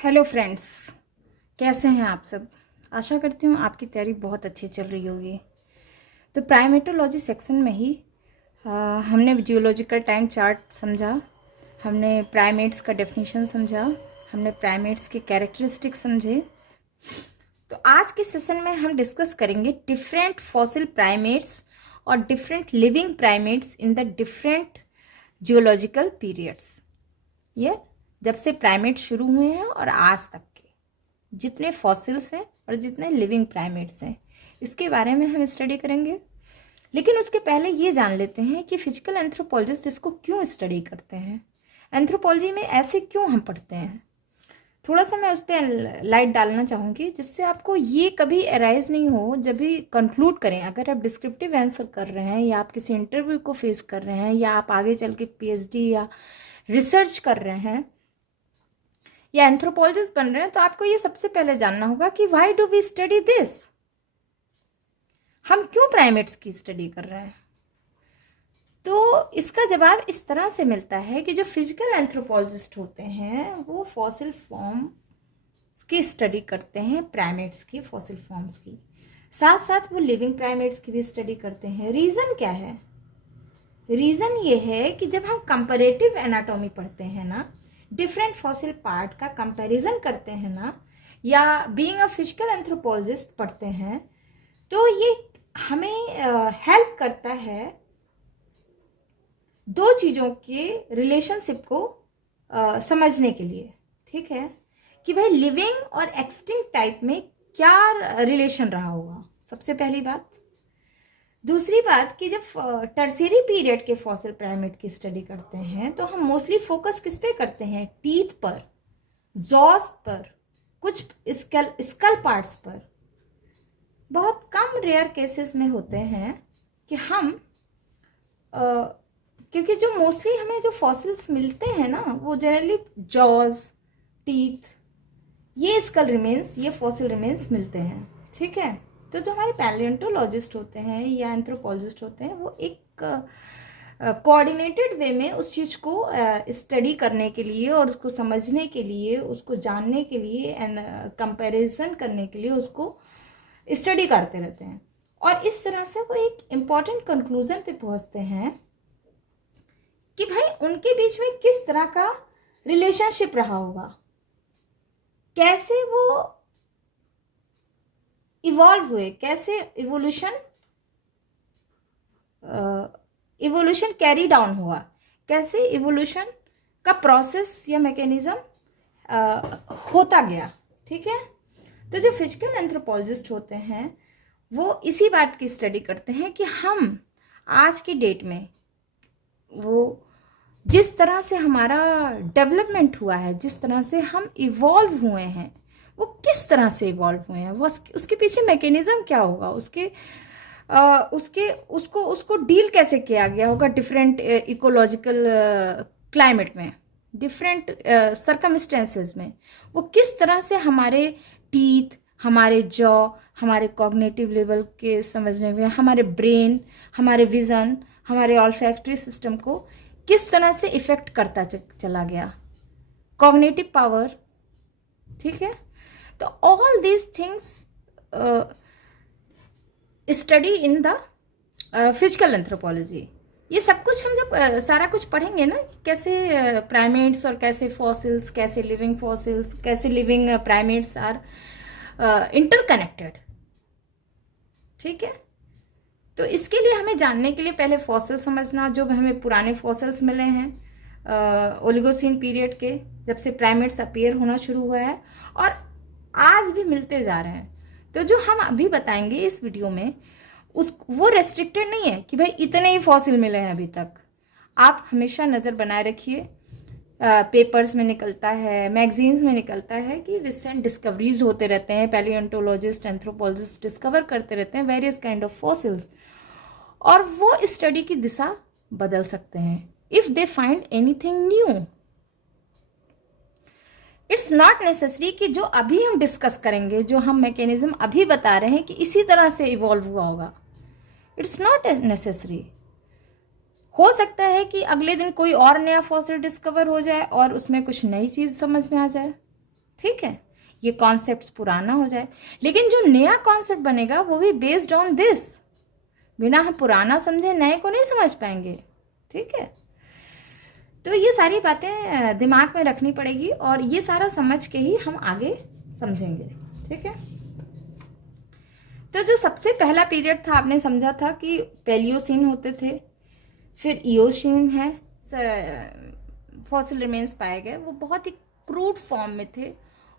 Hello friends, कैसे हैं आप सब। आशा करती हूँ आपकी तैयारी बहुत अच्छी चल रही होगी। तो प्राइमेटोलॉजी सेक्शन में ही हमने जियोलॉजिकल टाइम चार्ट समझा, हमने प्राइमेट्स का डेफिनेशन समझा, हमने प्राइमेट्स के कैरेक्टरिस्टिक्स समझे। तो आज के सेशन में हम डिस्कस करेंगे डिफरेंट फॉसिल प्राइमेट्स और different living primates in the different geological periods. ये जब से प्राइमेट शुरू हुए हैं और आज तक के जितने फॉसिल्स हैं और जितने लिविंग प्राइमेट्स हैं, इसके बारे में हम स्टडी करेंगे। लेकिन उसके पहले ये जान लेते हैं कि फिजिकल एंथ्रोपोलॉजिस्ट इसको क्यों स्टडी करते हैं, एंथ्रोपोलॉजी में ऐसे क्यों हम पढ़ते हैं। थोड़ा सा मैं उस पर लाइट डालना चाहूँगी, जिससे आपको ये कभी अराइज नहीं हो जब भी कंक्लूड करें। अगर आप डिस्क्रिप्टिव आंसर कर रहे हैं या आप किसी इंटरव्यू को फेस कर रहे हैं या आप आगे चल के पीएचडी या रिसर्च कर रहे हैं या एंथ्रोपोलॉजिस्ट बन रहे हैं, तो आपको ये सबसे पहले जानना होगा कि why do we study this. हम क्यों प्राइमेट्स की स्टडी कर रहे हैं। तो इसका जवाब इस तरह से मिलता है कि जो फिजिकल एंथ्रोपोलॉजिस्ट होते हैं वो फॉसिल फॉर्म की स्टडी करते हैं, प्राइमेट्स की फॉसिल फॉर्म्स की, साथ साथ वो लिविंग प्राइमेट्स की भी स्टडी करते हैं। रीज़न क्या है? रीज़न ये है कि जब हम कंपैरेटिव एनाटॉमी पढ़ते हैं ना, डिफरेंट फॉसिल पार्ट का कंपैरिजन करते हैं ना, या बीइंग अ फिजिकल एंथ्रोपोलॉजिस्ट पढ़ते हैं, तो ये हमें हेल्प करता है दो चीज़ों के रिलेशनशिप को समझने के लिए। ठीक है कि भाई लिविंग और एक्सटिंक्ट टाइप में क्या रिलेशन रहा होगा, सबसे पहली बात। दूसरी बात कि जब टर्शियरी पीरियड के फॉसिल प्राइमेट की स्टडी करते हैं तो हम मोस्टली फोकस किस पे करते हैं? टीथ पर, जॉस पर, कुछ स्कल पार्ट्स पर। बहुत कम रेयर केसेस में होते हैं कि हम क्योंकि जो मोस्टली हमें जो फॉसिल्स मिलते हैं ना, वो जनरली जॉज, टीथ, ये स्कल रिमेन्स, ये फॉसिल रिमेन्स मिलते हैं। ठीक है, तो जो हमारे पैलियोंटोलॉजिस्ट होते हैं या एंथ्रोपोलॉजिस्ट होते हैं, वो एक कोऑर्डिनेटेड वे में उस चीज़ को स्टडी करने के लिए और उसको समझने के लिए, उसको जानने के लिए एंड कंपैरिजन करने के लिए उसको स्टडी करते रहते हैं। और इस तरह से वो एक इम्पॉर्टेंट कंक्लूजन पे पहुंचते हैं कि भाई उनके बीच में किस तरह का रिलेशनशिप रहा होगा, कैसे वो इवॉल्व हुए, कैसे इवोल्यूशन कैरी डाउन हुआ, कैसे इवोल्यूशन का प्रोसेस या मैकेनिज्म होता गया। ठीक है, तो जो फिजिकल एंथ्रोपोलॉजिस्ट होते हैं वो इसी बात की स्टडी करते हैं कि हम आज की डेट में वो जिस तरह से हमारा डेवलपमेंट हुआ है, जिस तरह से हम इवॉल्व हुए हैं, वो किस तरह से इवॉल्व हुए हैं, वो उसके पीछे मैकेनिज्म क्या होगा, उसको डील कैसे किया गया होगा डिफरेंट इकोलॉजिकल क्लाइमेट में, डिफरेंट सर्कमस्टेंसेस में। वो किस तरह से हमारे टीथ, हमारे जॉ, हमारे कॉग्निटिव लेवल के समझने में, हमारे ब्रेन, हमारे विजन, हमारे ऑल्फैक्टरी सिस्टम को किस तरह से इफेक्ट करता चला गया, कॉग्निटिव पावर। ठीक है, तो all these things study in the physical anthropology. ये सब कुछ हम जब सारा कुछ पढ़ेंगे ना, कैसे प्राइमेट्स और कैसे फॉसिल्स, कैसे लिविंग फॉसिल्स, कैसे लिविंग प्राइमेट्स आर इंटरकनेक्टेड। ठीक है, तो इसके लिए हमें जानने के लिए पहले फॉसिल समझना, जो हमें पुराने फॉसिल्स मिले हैं ओलिगोसीन पीरियड के, जब से प्राइमेट्स अपीयर होना शुरू हुआ है और आज भी मिलते जा रहे हैं। तो जो हम अभी बताएंगे इस वीडियो में वो रेस्ट्रिक्टेड नहीं है कि भाई इतने ही फॉसिल मिले हैं अभी तक। आप हमेशा नज़र बनाए रखिए, पेपर्स में निकलता है, मैगजीन्स में निकलता है कि रिसेंट डिस्कवरीज होते रहते हैं, पैलियोंटोलॉजिस्ट, एंथ्रोपोलॉजिस्ट डिस्कवर करते रहते हैं वेरियस काइंड ऑफ फॉसिल्स, और वो स्टडी की दिशा बदल सकते हैं if they find anything new. It's not necessary कि जो अभी हम डिस्कस करेंगे, जो हम मैकेनिज्म अभी बता रहे हैं कि इसी तरह से इवॉल्व हुआ होगा, इट्स नॉट नेसेसरी। हो सकता है कि अगले दिन कोई और नया फॉसिल डिस्कवर हो जाए और उसमें कुछ नई चीज़ समझ में आ जाए। ठीक है, ये कॉन्सेप्ट पुराना हो जाए, लेकिन जो नया कॉन्सेप्ट बनेगा वो भी बेस्ड ऑन दिस। बिना हम पुराना समझे नए को नहीं समझ पाएंगे, ठीक है। तो ये सारी बातें दिमाग में रखनी पड़ेगी और ये सारा समझ के ही हम आगे समझेंगे, ठीक है। तो जो सबसे पहला पीरियड था, आपने समझा था कि पैलियोसीन होते थे, फिर इयोसीन है, फॉसिल रिमेन्स पाए गए, वो बहुत ही क्रूड फॉर्म में थे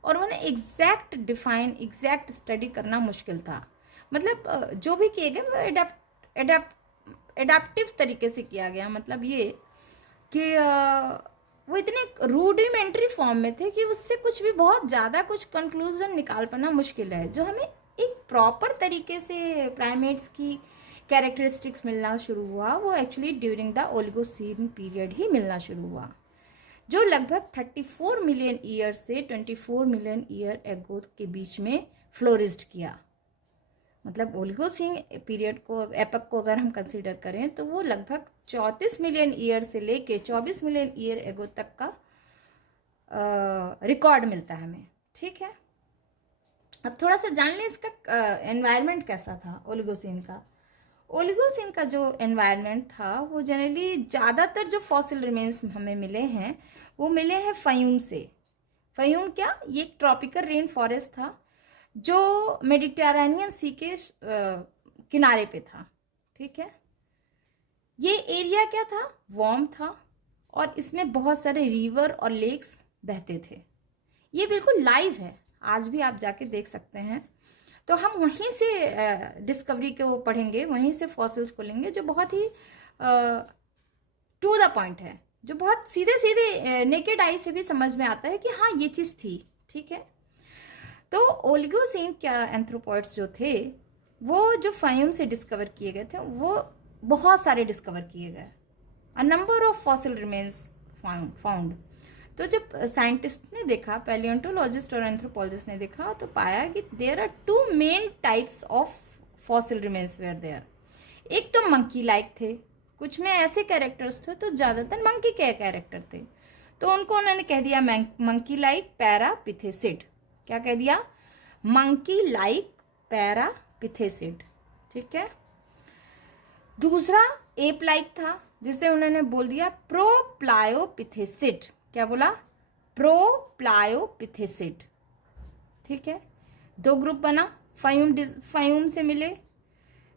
और उन्हें एग्जैक्ट डिफाइन, एग्जैक्ट स्टडी करना मुश्किल था। मतलब जो भी किए गए वो एडाप्टिव तरीके से किया गया। मतलब ये कि वो इतने रूडिमेंट्री फॉर्म में थे कि उससे कुछ भी बहुत ज़्यादा कुछ कंक्लूजन निकाल पाना मुश्किल है। जो हमें एक प्रॉपर तरीके से प्राइमेट्स की कैरेक्टरिस्टिक्स मिलना शुरू हुआ वो actually during the Oligocene period ही मिलना शुरू हुआ, जो लगभग 34 मिलियन ईयर से 24 मिलियन ईयर एगो के बीच में फ्लोरिस्ड किया। मतलब ओलिगोसीन पीरियड को, एपक को अगर हम कंसीडर करें तो वो लगभग 34 मिलियन ईयर से लेके 24 मिलियन ईयर एगो तक का रिकॉर्ड मिलता है हमें, ठीक है। अब थोड़ा सा जान लें इसका एनवायरनमेंट कैसा था ओलिगोसीन का। ओलिगोसीन का जो एनवायरनमेंट था वो जनरली ज़्यादातर जो फॉसिल रिमेन्स हमें मिले हैं वो मिले हैं फयूम से। फयूम क्या, ये एक ट्रॉपिकल रेन फॉरेस्ट था जो मेडिटेरेनियन सी के किनारे पे था, ठीक है। ये एरिया क्या था, वार्म था और इसमें बहुत सारे रिवर और लेक्स बहते थे। ये बिल्कुल लाइव है, आज भी आप जाके देख सकते हैं। तो हम वहीं से डिस्कवरी के वो पढ़ेंगे, वहीं से फॉसिल्स को लेंगे जो बहुत ही टू द पॉइंट है, जो बहुत सीधे सीधे नेकेड आई से भी समझ में आता है कि हाँ ये चीज़ थी, ठीक है। तो ओलिगोसीन क्या एंथ्रोपॉइड्स जो थे वो जो फयूम से डिस्कवर किए गए थे वो बहुत सारे डिस्कवर किए गए, a number of fossil remains found. तो जब साइंटिस्ट ने देखा, पैलियोंटोलॉजिस्ट और एंथ्रोपोलॉजिस्ट ने देखा, तो पाया कि there are two main types of fossil remains were there. एक तो मंकी लाइक थे, कुछ में ऐसे कैरेक्टर्स थे, तो ज़्यादातर मंकी के कैरेक्टर थे, तो उनको उन्होंने कह दिया मंकी लाइक पैरापिथेसिड। क्या कह दिया, मंकी लाइक पैरापिथेसिड, ठीक है। दूसरा एप लाइक था, जिसे उन्होंने बोल दिया प्रोप्लायोपिथेसिड। क्या बोला, प्रोप्लायोपिथेसिड, ठीक है। दो ग्रुप बना, फयूम से मिले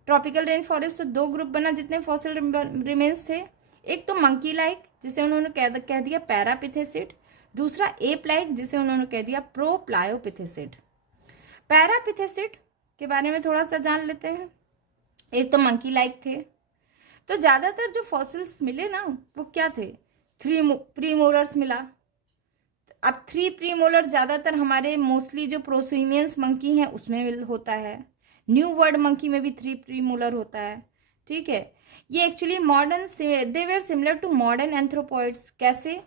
ट्रॉपिकल रेन फॉरेस्ट, तो दो ग्रुप बना जितने फॉसिल रिमेन्स थे। एक तो मंकी लाइक जिसे उन्होंने कह दिया पैरापिथेसिड, दूसरा एप लाइक जिसे उन्होंने कह दिया प्रोप्लायोपिथेसिड। पैरापिथेसिड के बारे में थोड़ा सा जान लेते हैं। एक तो मंकी लाइक थे, तो ज़्यादातर जो फॉसिल्स मिले ना वो क्या थे, 3 प्रीमोलर्स मिला। अब 3 प्रीमोलर ज़्यादातर हमारे मोस्टली जो प्रोसीमियंस मंकी हैं उसमें होता है, न्यू वर्ल्ड मंकी में भी 3 प्रीमोलर होता है, ठीक है। ये actually modern, they were similar to modern anthropoids. कैसे,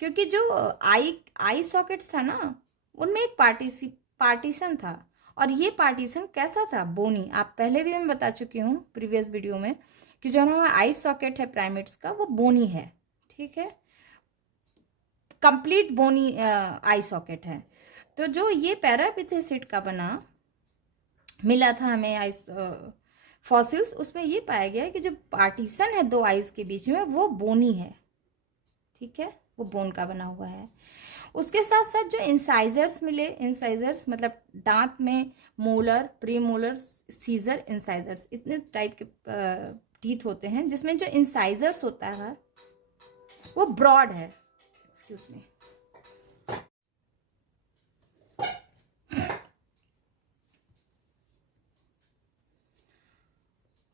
क्योंकि जो आई सॉकेट्स था ना उनमें एक पार्टीशन था, और ये पार्टीशन कैसा था, बोनी। आप पहले भी मैं बता चुकी हूँ प्रीवियस वीडियो में कि जो हमारा आई सॉकेट है प्राइमेट्स का वो बोनी है, ठीक है, कंप्लीट बोनी आई सॉकेट है। तो जो ये पैरापिथेसिड का बना मिला था हमें आइस फॉसिल्स, उसमें ये पाया गया है कि जो पार्टीशन है दो आइस के बीच में वो बोनी है, ठीक है, वो बोन का बना हुआ है। उसके साथ साथ जो इंसाइजर्स मिले, इंसाइजर्स मतलब दांत में मोलर, प्रीमोलर, सीजर, इंसाइजर्स, इतने टाइप के टीथ होते हैं, जिसमें जो इंसाइजर्स होता है वो ब्रॉड है। Excuse me.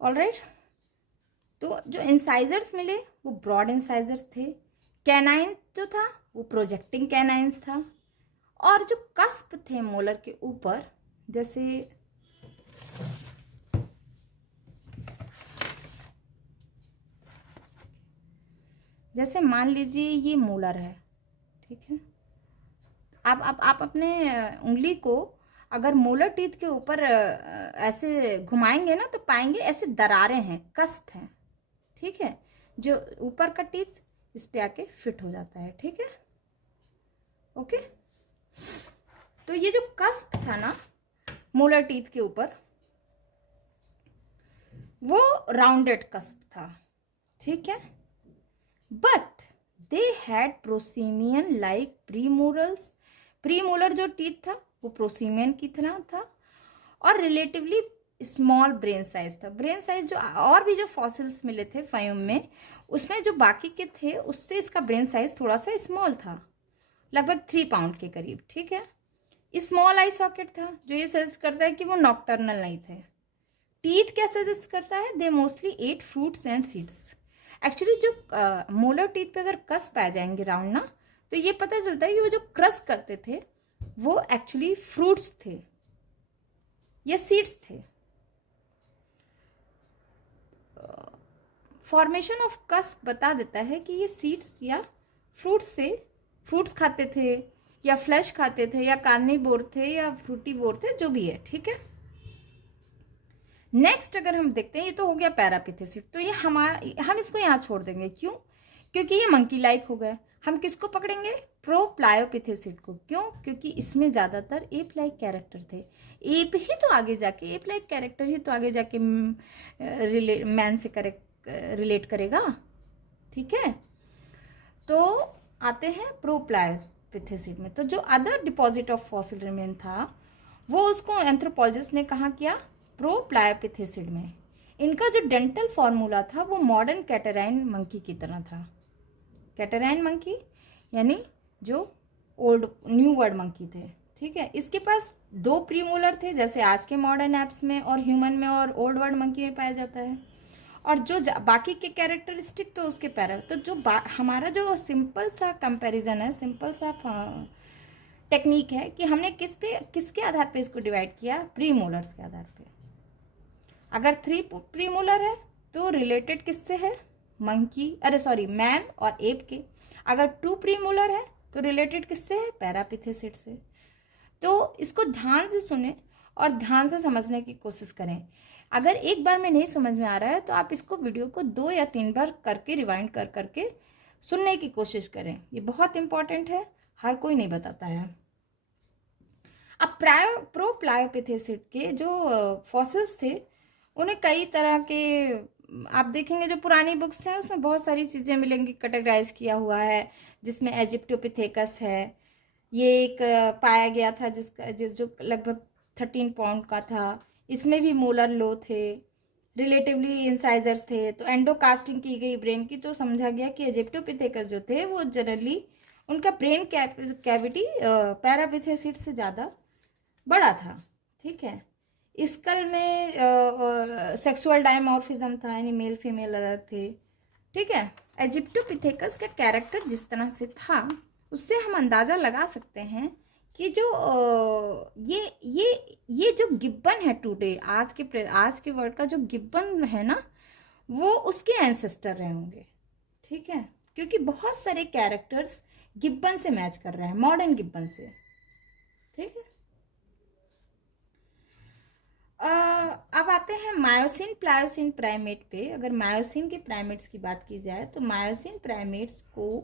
ऑलराइट, तो जो इंसाइजर्स मिले वो ब्रॉड इंसाइजर्स थे। कैनाइन जो था वो प्रोजेक्टिंग कैनाइन्स था, और जो कस्प थे मोलर के ऊपर, जैसे मान लीजिए ये मोलर है, ठीक है। आप अपने उंगली को अगर मोलर टीथ के ऊपर ऐसे घुमाएंगे ना तो पाएंगे ऐसे दरारें हैं, कस्प हैं, ठीक है। जो ऊपर का टीथ इस पे आके फिट हो जाता है, ठीक है, ओके। ये जो कस्प था ना मोलर टीथ के ऊपर, वो राउंडेड कस्प था, ठीक है। But they had प्रोसीमियन like premolars. Premolar जो टीथ था वो प्रोसीमियन की तरह था, और रिलेटिवली स्मॉल ब्रेन साइज था। ब्रेन साइज जो और भी जो फॉसिल्स मिले थे फायूम में, उसमें जो बाकी के थे उससे इसका ब्रेन साइज थोड़ा सा स्मॉल था, लगभग 3 पाउंड के करीब, ठीक है। स्मॉल आई सॉकेट था, जो ये सजेस्ट करता है कि वो नॉक्टर्नल नहीं थे। टीथ क्या सजेस्ट करता है, they mostly eight fruits and seeds. Actually जो मोलर टीथ पे अगर कस पा जाएंगे राउंड ना, तो ये पता चलता है कि वो जो क्रस करते थे वो एक्चुअली फ्रूट्स थे या सीड्स थे। फॉर्मेशन ऑफ कस्प बता देता है कि ये सीड्स या फ्रूट्स खाते थे, या फ्लैश खाते थे, या कार्निवोर थे, या फ्रूटीवोर थे, जो भी है, ठीक है। नेक्स्ट अगर हम देखते हैं, ये तो हो गया पैरापिथेसिड, तो ये हम इसको यहाँ छोड़ देंगे। क्यों? क्योंकि ये मंकी लाइक हो गए। हम किसको पकड़ेंगे? प्रोप्लायोपिथेसिड को। क्यों? क्योंकि इसमें ज़्यादातर एप लाइक कैरेक्टर थे। एप लाइक कैरेक्टर ही तो आगे जाके मैन से रिलेट करेगा, ठीक है। तो आते हैं प्रोप्लायोपिथेसिड में। तो जो other deposit of fossil remain था, वो उसको एंथ्रोपोलॉजिस्ट ने कहाँ किया? प्रोप्लायोपिथेसिड में। इनका जो डेंटल फॉर्मूला था वो मॉडर्न कैटराइन मंकी की तरह था। कैटराइन मंकी यानी जो न्यू वर्ड मंकी थे, ठीक है। इसके पास 2 प्रीमोलर थे, जैसे आज के मॉडर्न एप्स में और ह्यूमन में और ओल्ड वर्ड मंकी में पाया जाता है। और जो बाकी के कैरेक्टरिस्टिक तो उसके तो जो हमारा जो सिंपल सा कंपैरिजन है, सिंपल सा टेक्निक है कि हमने किसके आधार पे इसको डिवाइड किया? प्रीमोलर्स के आधार पे। अगर 3 प्रीमोलर है तो रिलेटेड किससे है? मैन और एप के। अगर 2 प्रीमोलर है तो रिलेटेड किससे है? पैरापिथेसिड से। तो इसको ध्यान से सुने और ध्यान से समझने की कोशिश करें। अगर एक बार में नहीं समझ में आ रहा है तो आप इसको वीडियो को 2 या 3 बार करके रिवाइंड करके सुनने की कोशिश करें। ये बहुत इंपॉर्टेंट है, हर कोई नहीं बताता है। अब प्रोप्लायोपिथेसिड के जो फॉसिल्स थे, उन्हें कई तरह के आप देखेंगे, जो पुरानी बुक्स हैं उसमें बहुत सारी चीज़ें मिलेंगी, कैटेगराइज किया हुआ है, जिसमें इजिप्टोपिथेकस है। ये एक पाया गया था जो लगभग 13 पाउंड का था। इसमें भी मोलर लो थे, रिलेटिवली इंसाइजर्स थे। तो एंडोकास्टिंग की गई ब्रेन की, तो समझा गया कि इजिप्टोपिथेकस जो थे वो जनरली उनका ब्रेन कैविटी पैरापिथेसिड से ज़्यादा बड़ा था, ठीक है। स्कल में सेक्सुअल डायमॉर्फिज्म था, यानी मेल फीमेल अलग थे, ठीक है। इजिप्टोपिथेकस का कैरेक्टर जिस तरह से था, उससे हम अंदाज़ा लगा सकते हैं कि जो ये जो गिब्बन है टुडे, आज के वर्ल्ड का जो गिब्बन है ना, वो उसके एंसेस्टर रहे होंगे, ठीक है। क्योंकि बहुत सारे कैरेक्टर्स गिब्बन से मैच कर रहे हैं, मॉडर्न गिब्बन से, ठीक है। अब आते हैं मायोसिन प्लायोसिन प्राइमेट पे। अगर मायोसिन के प्राइमेट्स की बात की जाए तो मायोसिन प्राइमेट्स को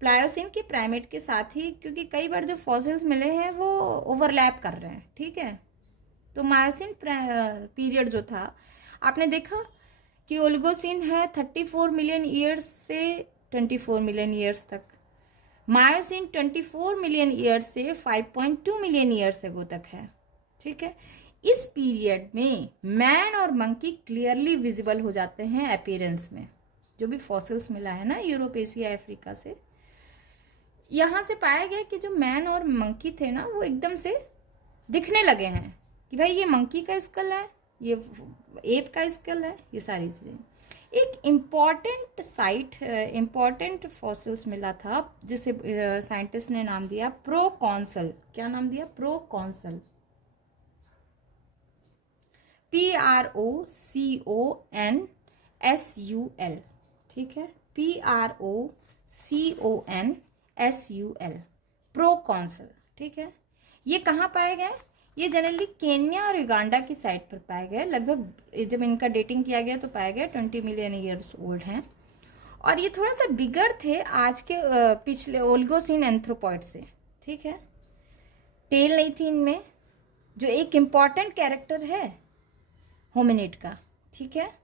प्लायोसिन के प्राइमेट के साथ ही, क्योंकि कई बार जो फॉसिल्स मिले हैं वो ओवरलैप कर रहे हैं, ठीक है। तो मायोसिन पीरियड जो था, आपने देखा कि ओलिगोसिन है 34 मिलियन ईयर्स से 24 मिलियन ईयर्स तक। मायोसिन 24 मिलियन ईयर्स से 5.2 मिलियन ईयर्स एगो तक है, ठीक है। इस पीरियड में मैन और मंकी क्लियरली विजिबल हो जाते हैं अपीयरेंस में। जो भी फॉसिल्स मिला है ना यूरोप, एशिया, अफ्रीका से, यहाँ से पाया गया कि जो मैन और मंकी थे ना, वो एकदम से दिखने लगे हैं कि भाई ये मंकी का स्कल है, ये एप का स्कल है, ये सारी चीज़ें। एक इम्पॉर्टेंट फॉसिल्स मिला था जिसे साइंटिस्ट ने नाम दिया प्रोकॉन्सल। क्या नाम दिया? प्रोकॉन्सल। PROCONSUL, ठीक है। PROCONSUL, प्रोकॉन्सल, ठीक है। ये कहाँ पाए गए? ये जनरली केन्या और युगांडा की साइड पर पाए गए। लगभग जब इनका डेटिंग किया गया तो पाया गया 20 मिलियन ईयर्स ओल्ड हैं। और ये थोड़ा सा बिगर थे आज के पिछले ओलिगोसिन एंथ्रोपॉइड से, ठीक है। टेल नहीं थी इनमें, जो एक इम्पॉर्टेंट कैरेक्टर है होमिनिड का, ठीक है।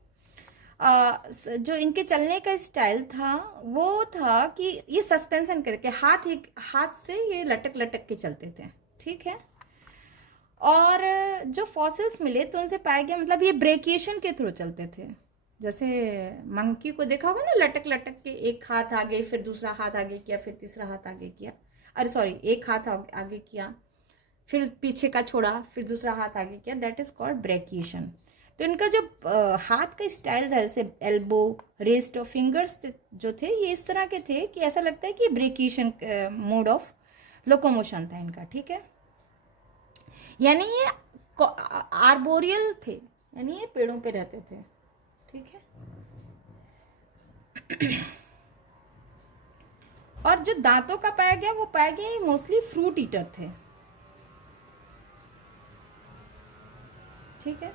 जो इनके चलने का स्टाइल था वो था कि ये सस्पेंशन करके हाथ से ये लटक लटक के चलते थे, ठीक है। और जो फॉसिल्स मिले तो उनसे पाया गया मतलब ये ब्रेकिएशन के थ्रू चलते थे। जैसे मंकी को देखा होगा ना, लटक लटक के एक हाथ आगे, फिर दूसरा हाथ आगे किया, फिर तीसरा हाथ आगे किया, अरे सॉरी, एक हाथ आगे किया, फिर पीछे का छोड़ा, फिर दूसरा हाथ आगे किया, दैट इज कॉल्ड ब्रेकिएशन। तो इनका जो हाथ का स्टाइल था, जैसे एल्बो, रिस्ट और फिंगर्स जो थे, ये इस तरह के थे कि ऐसा लगता है कि ब्रेकिएशन मोड ऑफ लोकोमोशन था इनका, ठीक है। यानी ये आर्बोरियल थे, यानी ये पेड़ों पे रहते थे, ठीक है। और जो दांतों का पाया गया वो पाया गया ये मोस्टली फ्रूट ईटर थे, ठीक है।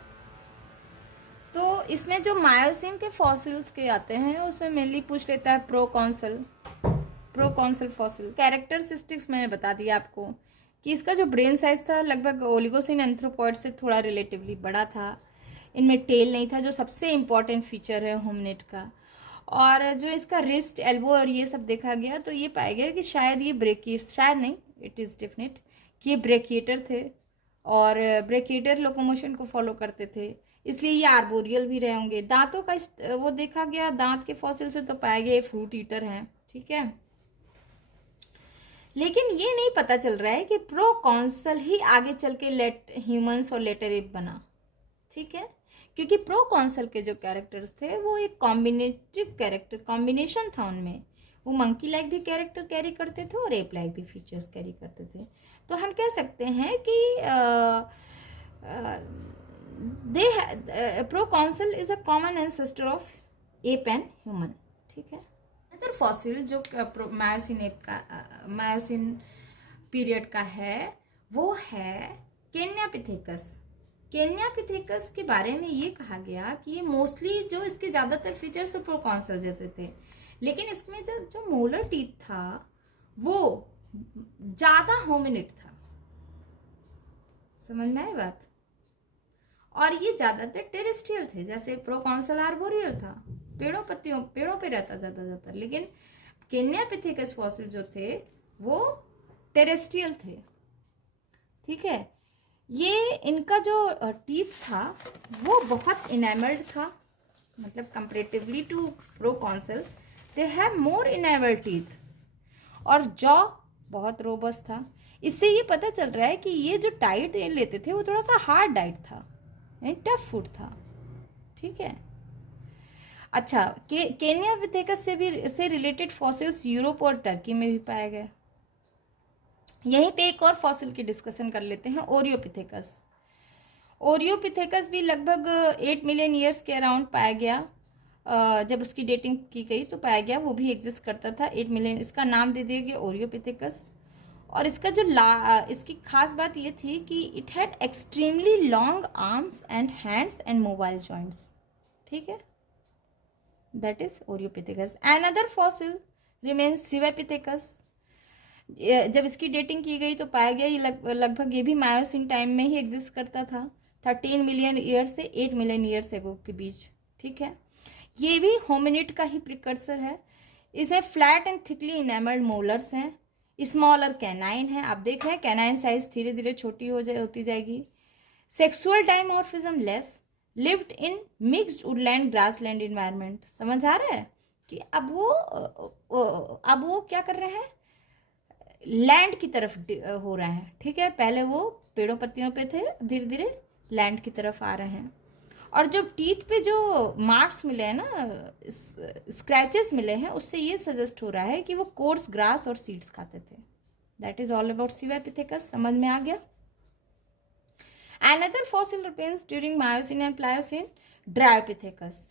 तो इसमें जो मायोसिन के फॉसिल्स के आते हैं उसमें मेनली पूछ लेता है प्रोकॉन्सल फॉसिल। कैरेक्टरिस्टिक्स मैंने बता दिया आपको कि इसका जो ब्रेन साइज था लगभग ओलिगोसिन एंथ्रोपॉइड से थोड़ा रिलेटिवली बड़ा था। इनमें टेल नहीं था, जो सबसे इम्पॉर्टेंट फीचर है होमिनिड का। और जो इसका रिस्ट, एल्बो और ये सब देखा गया तो ये पाया गया कि शायद ये शायद नहीं, इट इज़ डेफिनेट कि ये ब्रेकिएटर थे और ब्रेकिएटर लोकोमोशन को फॉलो करते थे, इसलिए ये आर्बोरियल भी रहे होंगे। दांतों का वो देखा गया, दांत के फॉसिल से तो पाया गया ये फ्रूट ईटर हैं, ठीक है। लेकिन ये नहीं पता चल रहा है कि प्रोकॉन्सल ही आगे चल के ह्यूमंस और लेटर एप बना, ठीक है। क्योंकि प्रोकॉन्सल के जो कैरेक्टर्स थे वो एक कॉम्बिनेशन था उनमें, वो मंकी लाइक भी कैरेक्टर कैरी करते थे और एप लाइक भी फीचर्स कैरी करते थे। तो हम कह सकते हैं कि Proconsul is a common ancestor of ape and human, ठीक है। अदर फॉसिल जो मायोसिन पीरियड का है वो है केन्यापिथेकस। केन्यापिथेकस के बारे में ये कहा गया कि ये मोस्टली जो इसके ज़्यादातर फीचर्स प्रोकॉन्सल जैसे थे, लेकिन इसमें जो मोलर टीथ था वो ज़्यादा होमिनिड था। समझ में आई बात? और ये ज़्यादातर टेरेस्ट्रियल थे, जैसे प्रोकॉन्सल आर्बोरियल था, पेड़ों पे रहता ज़्यादातर, लेकिन केन्यापिथेकस फॉसिल जो थे वो टेरेस्ट्रियल थे, ठीक है। ये इनका जो टीथ था वो बहुत इनेमल्ड था, मतलब comparatively to Proconsul they have more enamelled teeth, और जॉ बहुत रोबस्ट था। इससे ये पता चल रहा है कि ये जो डाइट लेते थे वो थोड़ा सा हार्ड डाइट था, यानी टफ फूड था, ठीक है। अच्छा, केन्यापिथेकस से रिलेटेड फॉसिल्स यूरोप और टर्की में भी पाए गए। यहीं पे एक और फॉसिल की डिस्कशन कर लेते हैं, ओरियोपिथेकस। ओरियोपिथेकस भी लगभग 8 मिलियन ईयर्स के अराउंड पाया गया। जब उसकी डेटिंग की गई तो पाया गया वो भी एग्जिस्ट करता था 8 मिलियन। इसका नाम दे दिया गया ओरियोपिथेकस। और इसका जो इसकी खास बात ये थी कि it had extremely long arms and hands and mobile joints, ठीक है। That is Oreopithecus. Another fossil remains Sivapithecus. जब इसकी डेटिंग की गई तो पाया गया ये लगभग ये भी मायोसिन टाइम में ही एग्जिस्ट करता था, 13 मिलियन ईयर से 8 मिलियन ईयर्स एगो के बीच, ठीक है। ये भी होमिनिड का ही प्रिकर्सर है। इसमें फ्लैट एंड थिकली इनेमल्ड मोलर्स हैं, स्मॉलर कैनाइन है। आप देख रहे हैं कैनाइन साइज धीरे धीरे छोटी होती जाएगी। Sexual dimorphism less, lived in mixed Woodland grassland environment. समझ आ रहा है कि अब वो क्या कर रहे हैं, लैंड की तरफ हो रहा है, ठीक है। पहले वो पेड़ों पत्तियों पे थे, धीरे धीरे लैंड की तरफ आ रहे हैं। और जो टीथ पे जो मार्क्स मिले हैं ना, स्क्रैचेस मिले हैं, उससे ये सजेस्ट हो रहा है कि वो कोर्स ग्रास और सीड्स खाते थे। That is all about Sivapithecus. समझ में आ गया? Another fossil remains during Miocene and Pliocene, Dryopithecus.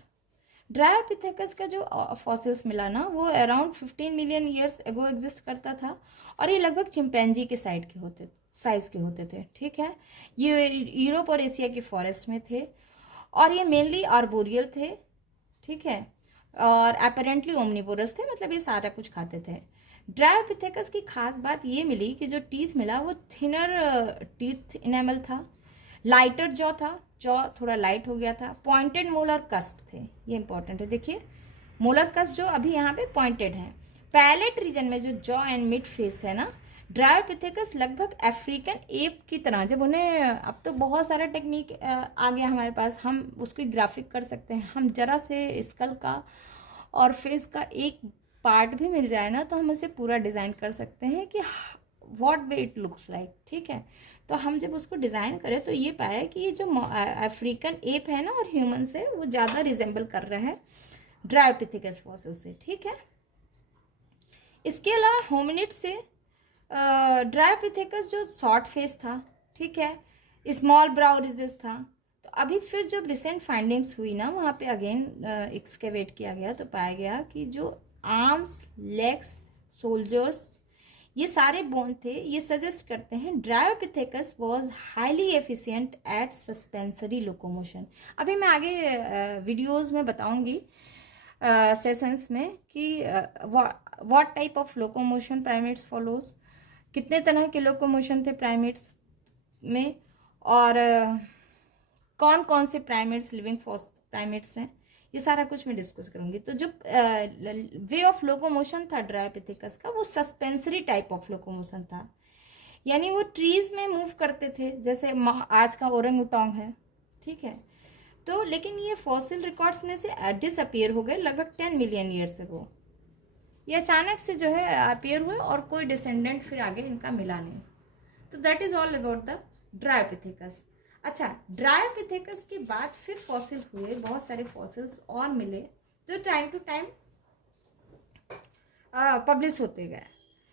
Dryopithecus का जो फॉसिल्स मिला ना वो around 15 million years ago exist करता था, और ये लगभग चिंपैंजी के साइज के होते थे, ठीक है। ये यूरोप और एशिया के फॉरेस्ट में थे, और ये मेनली आर्बोरियल थे, ठीक है, और अपेरेंटली ओमनिवोरस थे, मतलब ये सारा कुछ खाते थे। ड्रायोपिथेकस की खास बात ये मिली कि जो टीथ मिला वो थिनर टीथ इनेमल था, लाइटर जॉ था, जॉ थोड़ा लाइट हो गया था, पॉइंटेड मोलर कस्प थे, ये इंपॉर्टेंट है। देखिए मोलर कस्प जो अभी यहाँ पे पॉइंटेड है। पैलेट रीजन में जो जॉ एंड मिड फेस है ना, ड्रायोपिथेकस लगभग अफ्रीकन एप की तरह, जब उन्हें, अब तो बहुत सारा टेक्निक आ गया हमारे पास, हम उसको ग्राफिक कर सकते हैं। हम जरा से स्कल का और फेस का एक पार्ट भी मिल जाए ना तो हम उसे पूरा डिज़ाइन कर सकते हैं कि what way it looks like, ठीक है। तो हम जब उसको डिज़ाइन करें तो ये पाया कि ये जो अफ्रीकन एप है ना और ह्यूमन से वो ज़्यादा रिजेंबल कर रहा है ड्रायोपिथेकस फॉसिल से, ठीक है। इसके अलावा होमिनिड से ड्रायोपिथेकस जो शॉर्ट फेस था, ठीक है, स्मॉल ब्राउ रिजेस था। तो अभी फिर जब रिसेंट फाइंडिंग्स हुई ना, वहाँ पे अगेन एक्सकेवेट किया गया तो पाया गया कि जो आर्म्स, लेग्स, शोल्डर्स, ये सारे बोन थे, ये सजेस्ट करते हैं Dryopithecus was highly efficient at suspensory locomotion. अभी मैं आगे वीडियोस में बताऊंगी सेशंस में कि what type of locomotion primates follows, कितने तरह के लोकोमोशन थे प्राइमेट्स में, और कौन कौन से प्राइमेट्स लिविंग प्राइमेट्स हैं, ये सारा कुछ मैं डिस्कस करूंगी। तो जो वे ऑफ लोकोमोशन था ड्रायोपिथेकस का, वो सस्पेंसरी टाइप ऑफ लोकोमोशन था, यानी वो ट्रीज में मूव करते थे जैसे आज का ओरंगुटांग है, ठीक है। तो लेकिन ये फॉसिल रिकॉर्ड्स में से डिसअपियर हो गए लगभग 10 मिलियन ईयर्स अगो। ये अचानक से जो है अपीयर हुए और कोई डिसेंडेंट फिर आगे इनका मिला नहीं। तो that is all about the Dryopithecus. अच्छा, ड्रायोपिथेकस के बाद फिर फॉसिल हुए, बहुत सारे फॉसिल्स और मिले जो टाइम टू टाइम पब्लिश होते गए।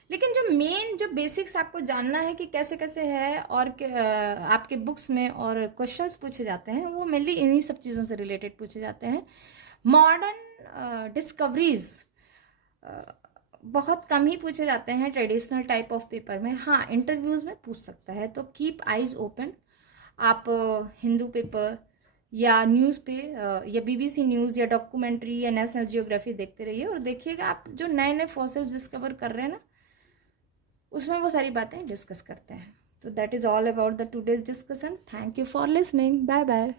लेकिन जो मेन जो बेसिक्स आपको जानना है कि कैसे कैसे है और आपके बुक्स में और क्वेश्चंस पूछे जाते हैं, वो मेनली इन्हीं सब चीज़ों से रिलेटेड पूछे जाते हैं। मॉडर्न डिस्कवरीज बहुत कम ही पूछे जाते हैं ट्रेडिशनल टाइप ऑफ पेपर में। हाँ, इंटरव्यूज़ में पूछ सकता है, तो कीप आइज ओपन। आप हिंदू पेपर या न्यूज़ पे या BBC न्यूज़ या डॉक्यूमेंट्री या नेशनल जियोग्राफी देखते रहिए और देखिएगा आप जो नए नए फॉसिल्स डिस्कवर कर रहे हैं ना, उसमें वो सारी बातें डिस्कस करते हैं। तो that is all about the today's discussion. Thank you for listening. Bye bye.